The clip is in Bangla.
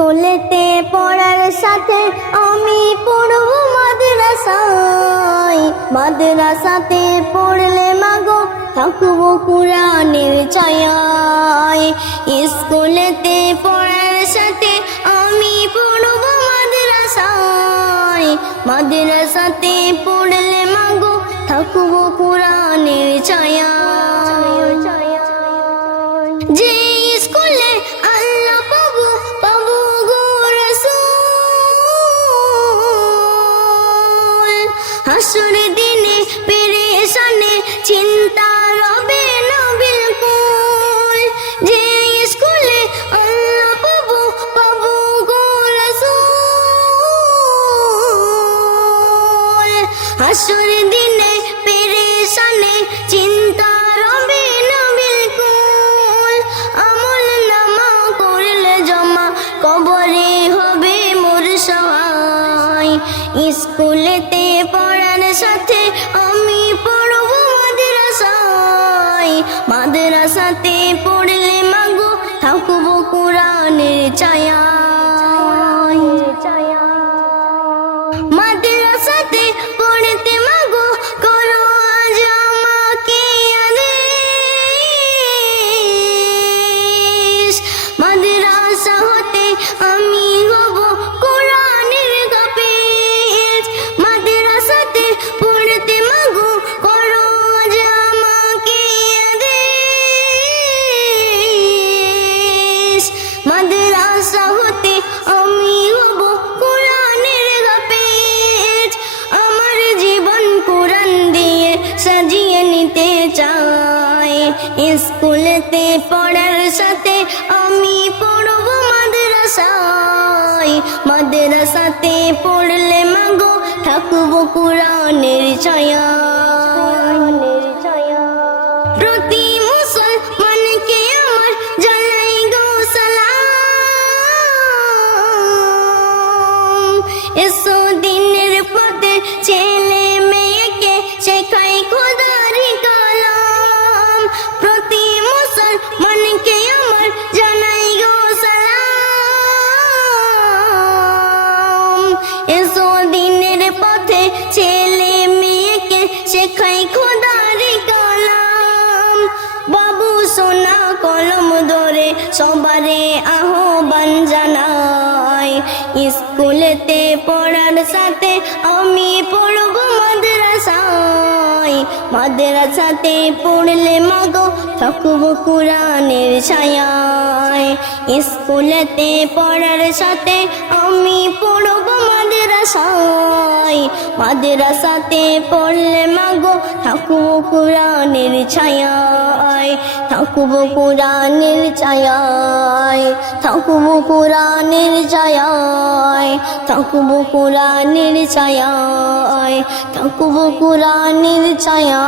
স্কুলেতে পড়ার সাথে আমি পড়ব মাদ্রাসায়। মাদ্রাসাতে পড়লে মাগো থাকব কোরআনের ছায়ায়। স্কুলেতে পড়ার সাথে আমি পড়ব মাদ্রাসায়। মাদ্রাসাতে পড়লে মাগো থাকব কোরআনের ছায়ায়। যে হাসুর দিনে পেরেশানে চিন্তা রবে না বিলকুল। যে স্কুলে আল্লাহ পাবো পাবো গো স্কুলেতে পড়ার সাথে আমি পড়ব মাদ্রাসায়। মাদ্রাসাতে পড়লে মাগো থাকব কোরআনের ছায়া। স্কুলেতে পড়ার সাথে আমি পড়ব মাদ্রাসায়। মাদ্রাসাতে পড়লে মাগো থাকব কোরআনের ছায়া প্রতি মুসলমানকে আমার জানাই গো এসো দিনের পথে ছেলে কলম ধরে সবারে আহ্বান জানাই। স্কুলেতে পড়ার সাথে আমি পড়ব মাদ্রাসায়। মাদ্রাসাতে পড়লে মাগো থাকব কোরআনের ছায়ায়। স্কুলেতে পড়ার সাথে আমি পড়ব মাদ্রাসায় মাদ্রাসাতে পড়লে মাগো থাকব কোরআনের ছায়ায় থাকব কোরআনের ছায়ায় থাকব কোরআনের ছায়ায় থাকব কোরআনের ছায়ায় থাকব কোরআনের ছায়ায়।